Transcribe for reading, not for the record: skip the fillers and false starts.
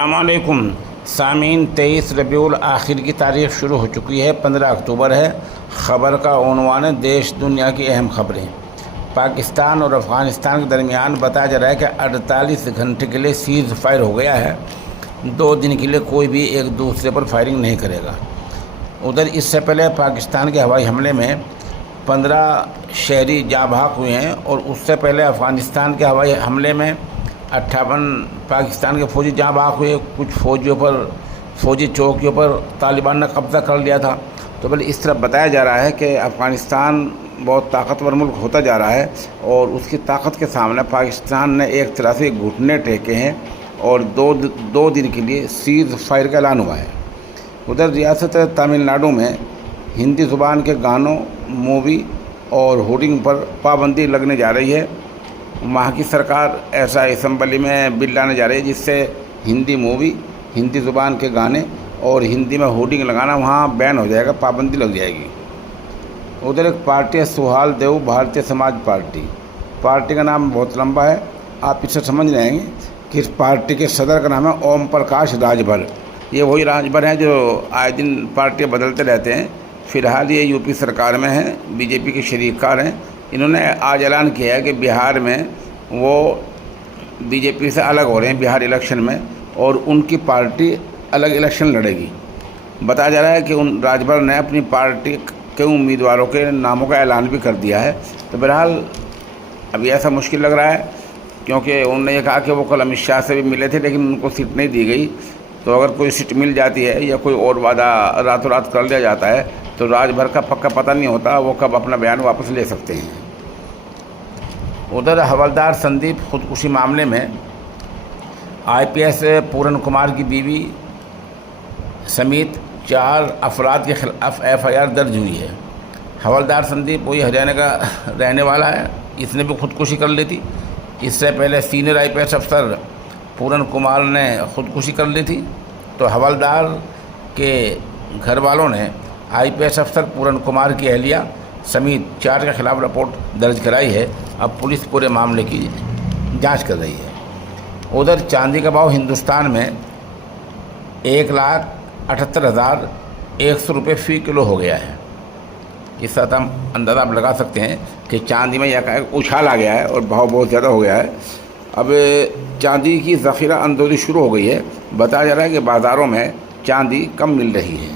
अस्सलामुअलैकुम सामीन, 23 रबीउल आखिर की तारीख़ शुरू हो चुकी है। 15 अक्टूबर है। ख़बर का उन्वान है देश दुनिया की अहम खबरें। पाकिस्तान और अफ़गानिस्तान के दरमियान बताया जा रहा है कि 48 घंटे के लिए सीज़ फायर हो गया है। 2 दिन के लिए कोई भी एक दूसरे पर फायरिंग नहीं करेगा। उधर इससे पहले पाकिस्तान के हवाई हमले में 15 शहरी जाँ भाग हुए हैं और उससे पहले अफ़गानिस्तान के हवाई हमले में 58 पाकिस्तान के फ़ौजी जाँ भाग हुए। कुछ फ़ौजी चौकियों पर तालिबान ने कब्ज़ा कर लिया था। तो बल्कि इस तरह बताया जा रहा है कि अफ़गानिस्तान बहुत ताकतवर मुल्क होता जा रहा है और उसकी ताकत के सामने पाकिस्तान ने एक तरह से घुटने टेके हैं और दो दिन के लिए सीज़ फायर का ऐलान हुआ है। उधर रियासत तमिलनाडु में हिंदी ज़ुबान के गानों, मूवी और होर्डिंग पर पाबंदी लगने जा रही है। वहाँ की सरकार ऐसा असेंबली में बिल लाने जा रही है जिससे हिंदी मूवी, हिंदी ज़ुबान के गाने और हिंदी में होर्डिंग लगाना वहाँ बैन हो जाएगा, पाबंदी लग जाएगी। उधर एक पार्टी है सुहाल देव भारतीय समाज पार्टी का नाम बहुत लंबा है, आप इससे समझ जाएंगे कि इस पार्टी के सदर का नाम है ओम प्रकाश राजभर। ये वही राजभर हैं जो आए दिन पार्टियाँ बदलते रहते हैं। फ़िलहाल ये यूपी सरकार में हैं, बीजेपी के शरीककार हैं। इन्होंने आज ऐलान किया है कि बिहार में वो बीजेपी से अलग हो रहे हैं बिहार इलेक्शन में और उनकी पार्टी अलग इलेक्शन लड़ेगी। बताया जा रहा है कि उन राजभर ने अपनी पार्टी के उम्मीदवारों के नामों का ऐलान भी कर दिया है। तो बहरहाल अभी ऐसा मुश्किल लग रहा है क्योंकि उन्होंने ये कहा कि वो कल अमित शाह से भी मिले थे लेकिन उनको सीट नहीं दी गई। तो अगर कोई सीट मिल जाती है या कोई और वादा रातों रात कर लिया जाता है तो राजभर का पक्का पता नहीं होता वो कब अपना बयान वापस ले सकते हैं। उधर हवलदार संदीप खुदकुशी मामले में आईपीएस पूरन कुमार की बीवी समेत 4 अफराद के खिलाफ एफआईआर दर्ज हुई है। हवलदार संदीप वही हरियाणा का रहने वाला है, इसने भी खुदकुशी कर ली थी। इससे पहले सीनियर आईपीएस अफसर पूरन कुमार ने खुदकुशी कर ली थी। तो हवलदार के घर वालों ने आईपीएस अफसर पूरन कुमार की अहलिया समेत 4 के खिलाफ रिपोर्ट दर्ज कराई है। अब पुलिस पूरे मामले की जांच कर रही है। उधर चांदी का भाव हिंदुस्तान में 1,78,100 रुपये फ़ी किलो हो गया है। इस साथ हम अंदाज़ा आप लगा सकते हैं कि चांदी में एक उछाल आ गया है और भाव बहुत ज़्यादा हो गया है। अब चांदी की ज़ख़ीरा अंदोज़ी शुरू हो गई है। बताया जा रहा है कि बाज़ारों में चांदी कम मिल रही है।